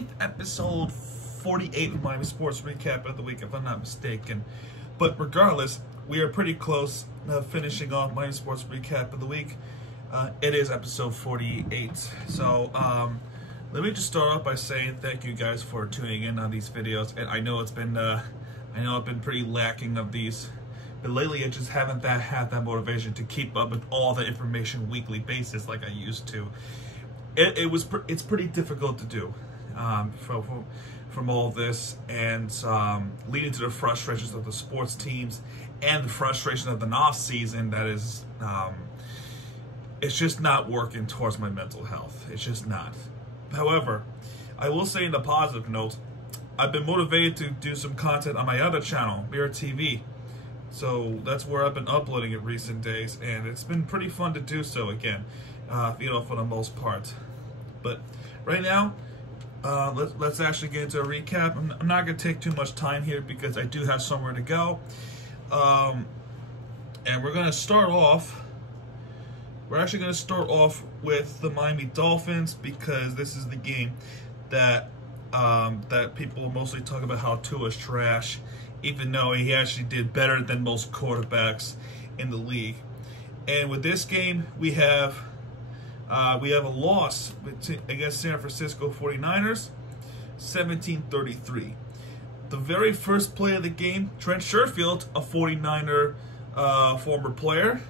believe episode 48 of my sports recap of the week, if I'm not mistaken. But regardless, we are pretty close finishing off my sports recap of the week. It is episode 48. So let me just start off by saying thank you guys for tuning in on these videos. And I know it's been I've been pretty lacking of these, but lately I just haven't had that motivation to keep up with all the information weekly basis like I used to. It's pretty difficult to do from all this, and leading to the frustrations of the sports teams and the frustration of the off season. That is, it's just not working towards my mental health. It's just not. However, I will say in the positive note, I've been motivated to do some content on my other channel, Mirror TV. So that's where I've been uploading in recent days, and it's been pretty fun to do so again, for the most part. But right now, let's actually get into a recap. I'm not going to take too much time here because I do have somewhere to go. And we're going to start off. We're actually going to start off with the Miami Dolphins, because this is the game that that people mostly talk about how Tua's trash, even though he actually did better than most quarterbacks in the league. And with this game, we have a loss against San Francisco 49ers, 17-33. The very first play of the game, Trent Sherfield, a 49er former player.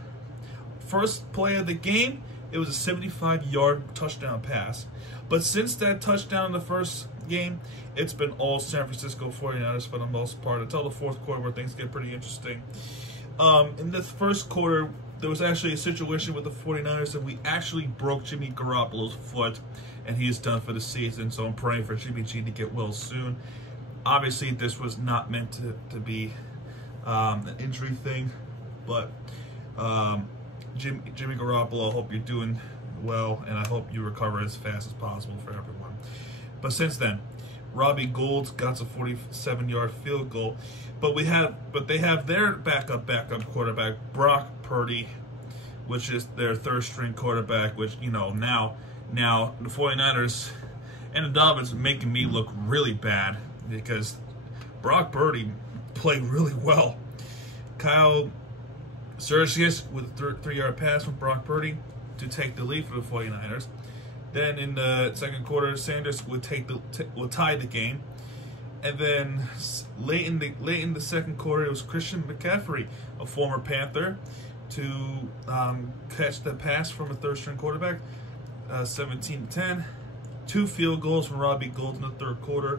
First play of the game, it was a 75-yard touchdown pass. But since that touchdown in the first game, it's been all San Francisco 49ers for the most part, until the fourth quarter where things get pretty interesting. In the first quarter, there was actually a situation with the 49ers that we actually broke Jimmy Garoppolo's foot, and he is done for the season, so I'm praying for Jimmy G to get well soon. Obviously, this was not meant to be an injury thing, but Jimmy Garoppolo, I hope you're doing well, and I hope you recover as fast as possible for everyone. But since then, Robbie Gould got a 47-yard field goal, but they have their backup quarterback, Brock Purdy, which is their third-string quarterback. Which, you know, now the 49ers and the Dolphins are making me look really bad, because Brock Purdy played really well. Kyle Sergius with a 3-yard pass from Brock Purdy to take the lead for the 49ers. Then in the second quarter, Sanders would tie the game, and then late in the second quarter, it was Christian McCaffrey, a former Panther, to catch the pass from a third-string quarterback, 17-10. 2 field goals from Robbie Gould in the third quarter.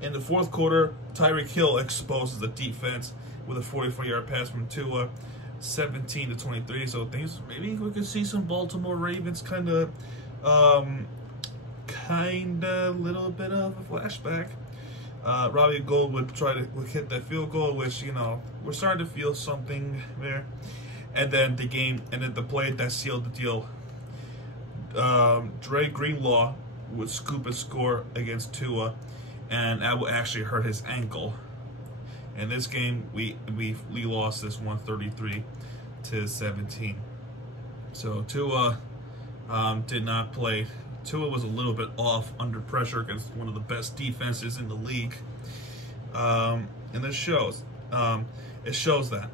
In the fourth quarter, Tyreek Hill exposes the defense with a 44-yard pass from Tua, 17-23. So things, maybe we could see some Baltimore Ravens kind of little bit of a flashback. Robbie Gould would hit that field goal, which, you know, we're starting to feel something there. And then the play that sealed the deal, Dre Greenlaw would scoop a score against Tua, and that would actually hurt his ankle. In this game, we lost this one 33-17. So Tua did not play. Tua was a little bit off under pressure against one of the best defenses in the league, and this shows. It shows that.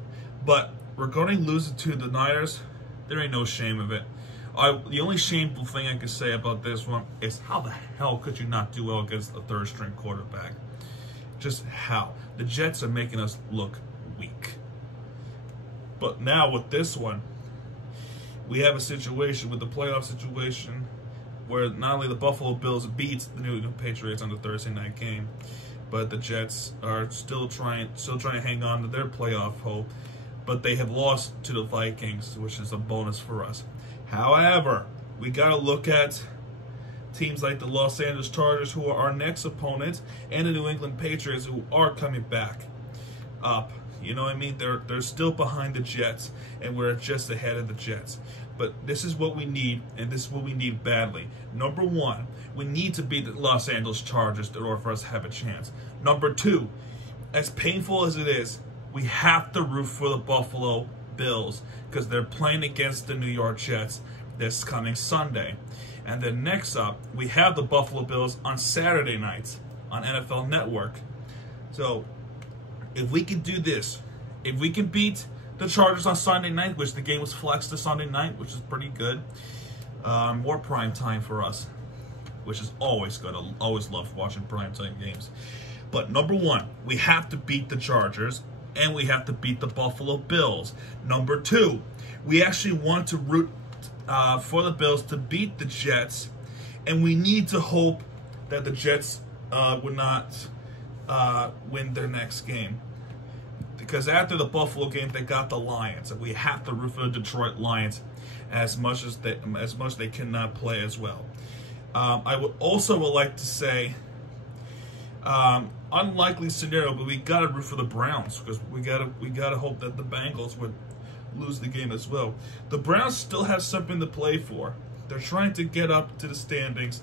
But regarding losing to the Niners, there ain't no shame of it. The only shameful thing I can say about this one is, how the hell could you not do well against a third-string quarterback? Just how? The Jets are making us look weak. But now with this one, we have a situation with the playoff situation where not only the Buffalo Bills beat the New England Patriots on the Thursday night game, but the Jets are still trying to hang on to their playoff hope. But they have lost to the Vikings, which is a bonus for us. However, we got to look at teams like the Los Angeles Chargers, who are our next opponents, and the New England Patriots, who are coming back up. You know what I mean? They're still behind the Jets, and we're just ahead of the Jets. But this is what we need, and this is what we need badly. Number one, we need to beat the Los Angeles Chargers in order for us to have a chance. Number two, as painful as it is, we have to root for the Buffalo Bills, because they're playing against the New York Jets this coming Sunday. And then next up, we have the Buffalo Bills on Saturday nights on NFL Network. So if we can do this, if we can beat the Chargers on Sunday night, which the game was flexed to Sunday night, which is pretty good, more prime time for us, which is always good. I always love watching prime time games. But number one, we have to beat the Chargers, and we have to beat the Buffalo Bills. Number two, we actually want to root for the Bills to beat the Jets, and we need to hope that the Jets would not win their next game. Because after the Buffalo game, they got the Lions, and we have to root for the Detroit Lions as much as they cannot play as well. I would also like to say, unlikely scenario, but we gotta root for the Browns, because we gotta hope that the Bengals would lose the game as well. The Browns still have something to play for. They're trying to get up to the standings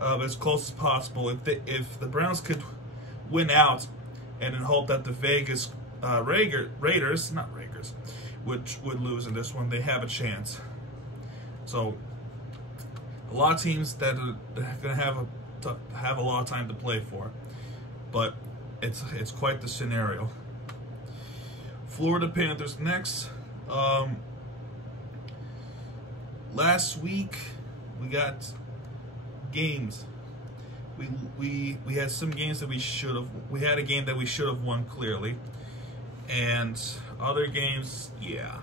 as close as possible. If the Browns could win out, and then hope that the Vegas Raiders would lose in this one, they have a chance. So a lot of teams that are going to have a lot of time to play for, but it's quite the scenario. Florida Panthers next. Last week we got games. We had some games that we should have. We had a game that we should have won clearly, and other games, yeah.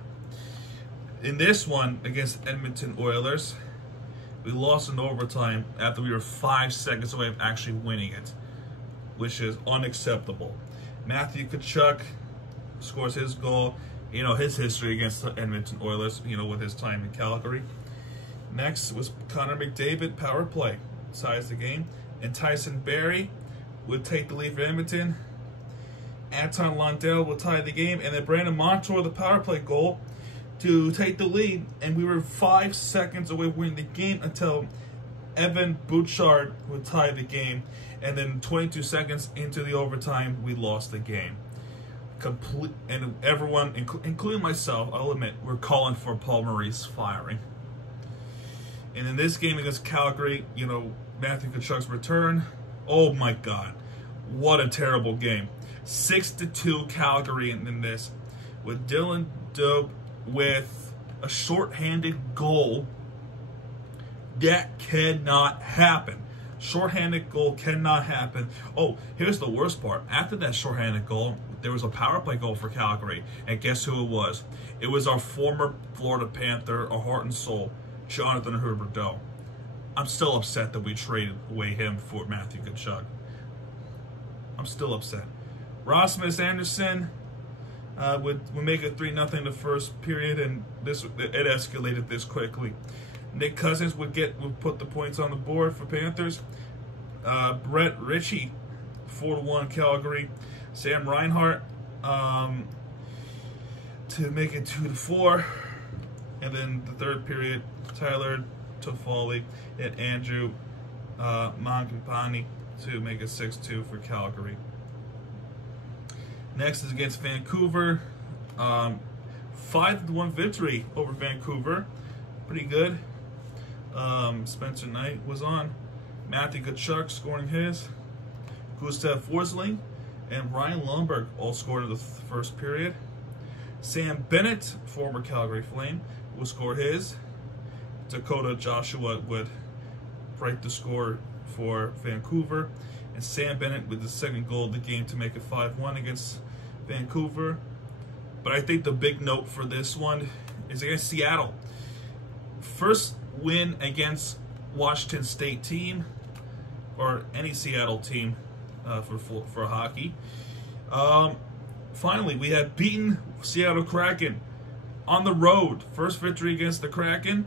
In this one against Edmonton Oilers, we lost in overtime after we were 5 seconds away of actually winning it, which is unacceptable. Matthew Tkachuk scores his goal. You know, his history against the Edmonton Oilers, you know, with his time in Calgary. Next was Connor McDavid, power play, ties the game. And Tyson Barrie would take the lead for Edmonton. Anton Lundell will tie the game. And then Brandon Montour, the power play goal, to take the lead. And we were 5 seconds away from winning the game until Evan Bouchard would tie the game. And then 22 seconds into the overtime, we lost the game. And everyone, including myself, I'll admit, we're calling for Paul Maurice firing. And in this game against Calgary, you know, Matthew Tkachuk's return, oh my God, what a terrible game. 6-2 Calgary in this, with Dylan Dubé with a shorthanded goal. That cannot happen. Shorthanded goal cannot happen. Oh, here's the worst part. After that shorthanded goal, there was a power play goal for Calgary. And guess who it was? It was our former Florida Panther, our heart and soul, Jonathan Huberdeau. I'm still upset that we traded away him for Matthew Tkachuk. I'm still upset. Rasmus Anderson would make it 3-0 in the first period, and it escalated this quickly. Nick Cousins would put the points on the board for Panthers. Brett Ritchie, 4-1 Calgary. Sam Reinhart to make it 2-4. And then the third period, Tyler Toffoli and Andrew Mangiapane to make it 6-2 for Calgary. Next is against Vancouver. 5-1 victory over Vancouver. Pretty good. Spencer Knight was on. Matthew Tkachuk scoring his. Gustav Forsling and Ryan Lundberg all scored in the first period. Sam Bennett, former Calgary Flame, will score his. Dakota Joshua would break the score for Vancouver. And Sam Bennett with the second goal of the game to make it 5-1 against Vancouver. But I think the big note for this one is against Seattle. First win against Washington State team, or any Seattle team for hockey. Finally, we have beaten Seattle Kraken on the road. First victory against the Kraken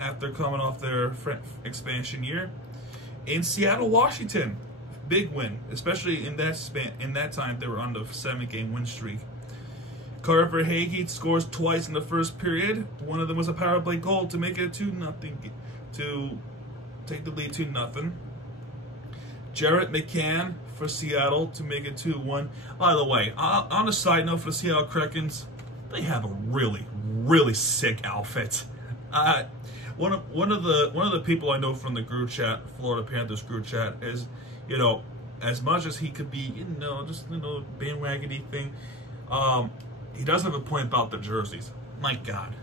after coming off their expansion year in Seattle, Washington. Big win, especially in that time they were on the 7-game win streak. Carver Hagee scores twice in the first period. One of them was a power play goal to make it 2-0, to take the lead 2-0. Jarrett McCann for Seattle to make it 2-1. By the way, on a side note for Seattle Krakens, they have a really, really sick outfit. one of the people I know from the group chat, Florida Panthers group chat, is, you know, as much as he could be, you know, just, you know, bandwagony thing, he does have a point about the jerseys. My God,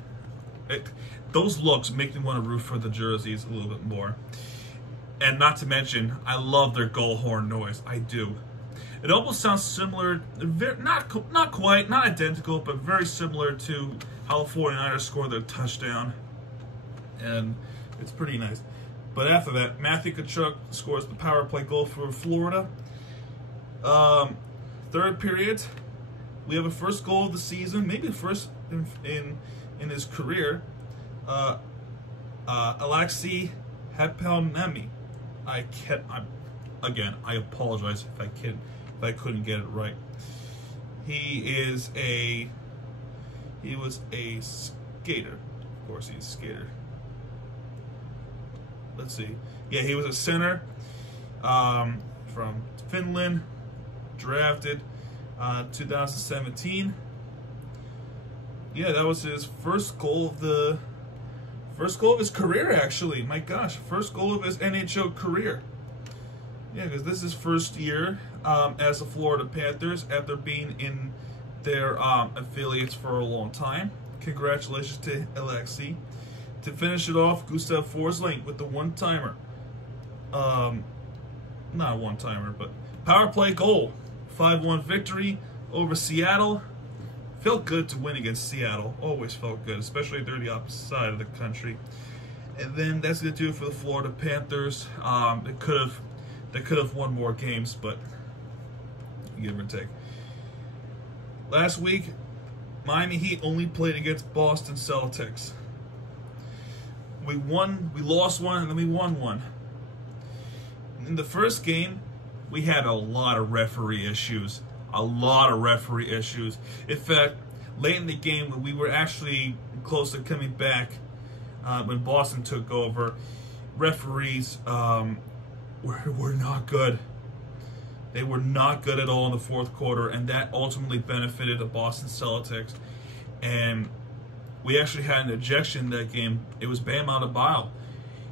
those looks make me want to root for the jerseys a little bit more. And not to mention, I love their goal horn noise. I do. It almost sounds similar, not quite, not identical, but very similar to how the 49ers score their touchdown. And it's pretty nice. But after that, Matthew Tkachuk scores the power play goal for Florida. Third period, we have a first goal of the season, maybe the first in his career. Alexei Hepelnemi. I apologize if I couldn't get it right. He was a skater. Of course, he's a skater. Let's see. Yeah, he was a center from Finland, drafted 2017. Yeah, that was his first goal of his career, actually. My gosh, first goal of his NHL career. Yeah, because this is his first year as the Florida Panthers after being in their affiliates for a long time. Congratulations to Alexei. To finish it off, Gustav Forsling with the one-timer. Not a one-timer, but power play goal. 5-1 victory over Seattle. Felt good to win against Seattle. Always felt good, especially if they're the opposite side of the country. And then that's going to do it for the Florida Panthers. They could have won more games, but give or take. Last week, Miami Heat only played against Boston Celtics. We lost one, and then we won one. In the first game, we had a lot of referee issues. In fact, late in the game, when we were actually close to coming back, when Boston took over, referees were not good. They were not good at all in the fourth quarter, and that ultimately benefited the Boston Celtics. And we actually had an ejection that game. It was Bam Adebayo.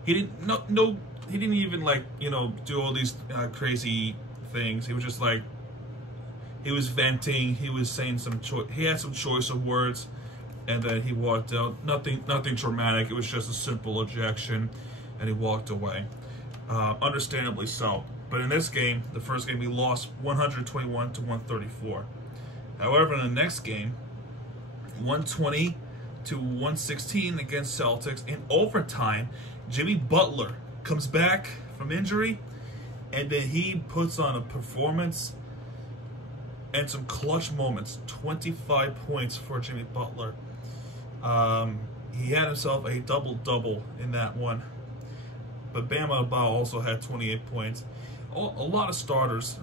He didn't even, like, you know, do all these crazy things. He was just like, he was venting. He was saying he had some choice of words, and then he walked out. Nothing dramatic. It was just a simple ejection, and he walked away. Understandably so. But in this game, the first game, we lost 121 to 134. However, in the next game, 120 to 116 against Celtics. In overtime, Jimmy Butler comes back from injury, and then he puts on a performance and some clutch moments. 25 points for Jimmy Butler. He had himself a double-double in that one. But Bam Adebayo also had 28 points. A lot of starters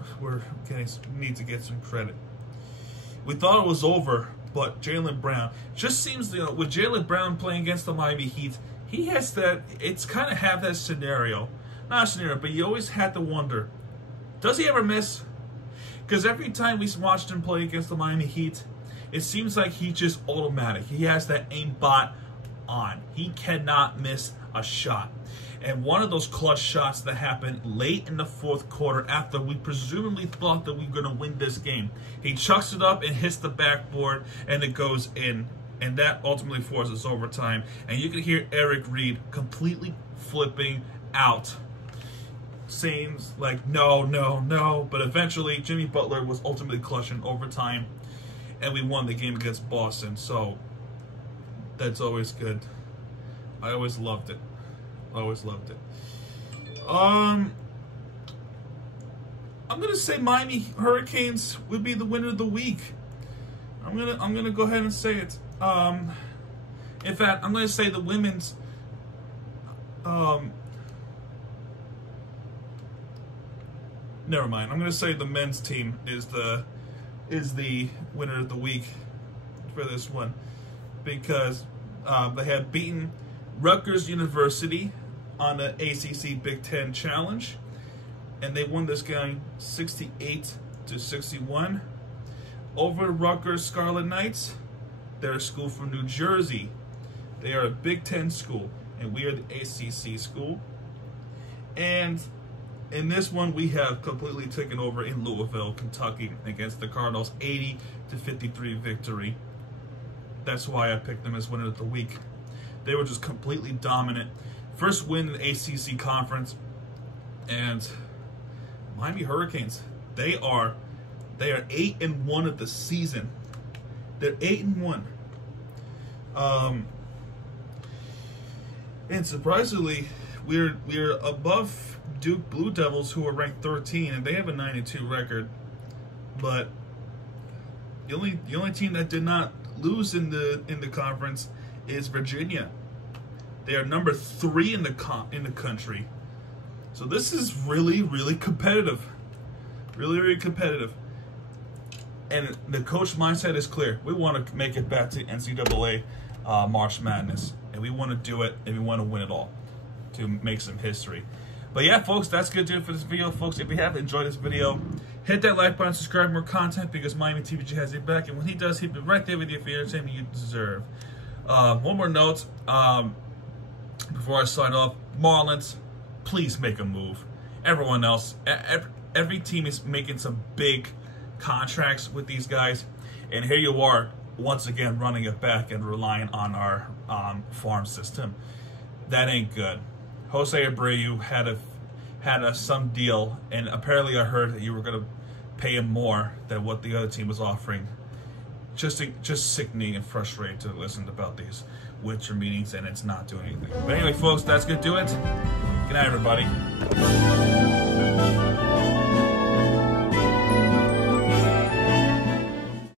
need to get some credit. We thought it was over, but Jaylen Brown just seems, you know, with Jaylen Brown playing against the Miami Heat, he has that. It's kind of have that scenario, not a scenario, but you always had to wonder, does he ever miss? Because every time we watched him play against the Miami Heat, it seems like he's just automatic. He has that aimbot on. He cannot miss a shot. And one of those clutch shots that happened late in the fourth quarter after we presumably thought that we were going to win this game, he chucks it up and hits the backboard, and it goes in. And that ultimately forces overtime. And you can hear Eric Reed completely flipping out, saying like, no, no, no. But eventually, Jimmy Butler was ultimately clutch in overtime, and we won the game against Boston. So that's always good. I always loved it. Always loved it. I'm gonna say Miami Hurricanes would be the winner of the week. I'm gonna go ahead and say it. In fact, I'm gonna say the women's. Never mind. I'm gonna say the men's team is the winner of the week for this one, because they had beaten Rutgers University on the ACC Big Ten Challenge, and they won this game 68-61 over Rutgers Scarlet Knights. They're a school from New Jersey. They are a Big Ten school, and we are the ACC school. And in this one, we have completely taken over in Louisville, Kentucky, against the Cardinals, 80-53 victory. That's why I picked them as winner of the week. They were just completely dominant. First win in the ACC conference, and Miami Hurricanes, they are 8-1 of the season. They're 8-1. And surprisingly, we're above Duke Blue Devils, who are ranked 13, and they have a 9-2 record. But the only team that did not lose in the conference is Virginia. They are number 3 in the country. So this is really, really competitive. Really, really competitive. And the coach mindset is clear. We want to make it back to NCAA March Madness. And we want to do it, and we want to win it all to make some history. But yeah, folks, that's going to do it for this video. Folks, if you have enjoyed this video, hit that like button, subscribe for more content, because Miami TVG has your back. And when he does, he'll be right there with you for the entertainment you deserve. One more note before I sign off. Marlins, please make a move. Everyone else, every team is making some big contracts with these guys. And here you are, once again, running it back and relying on our farm system. That ain't good. Jose Abreu had some deal, and apparently I heard that you were going to pay him more than what the other team was offering. Just sickening and frustrating to listen about these winter meetings, and it's not doing anything. But anyway, folks, that's going to do it. Good night, everybody.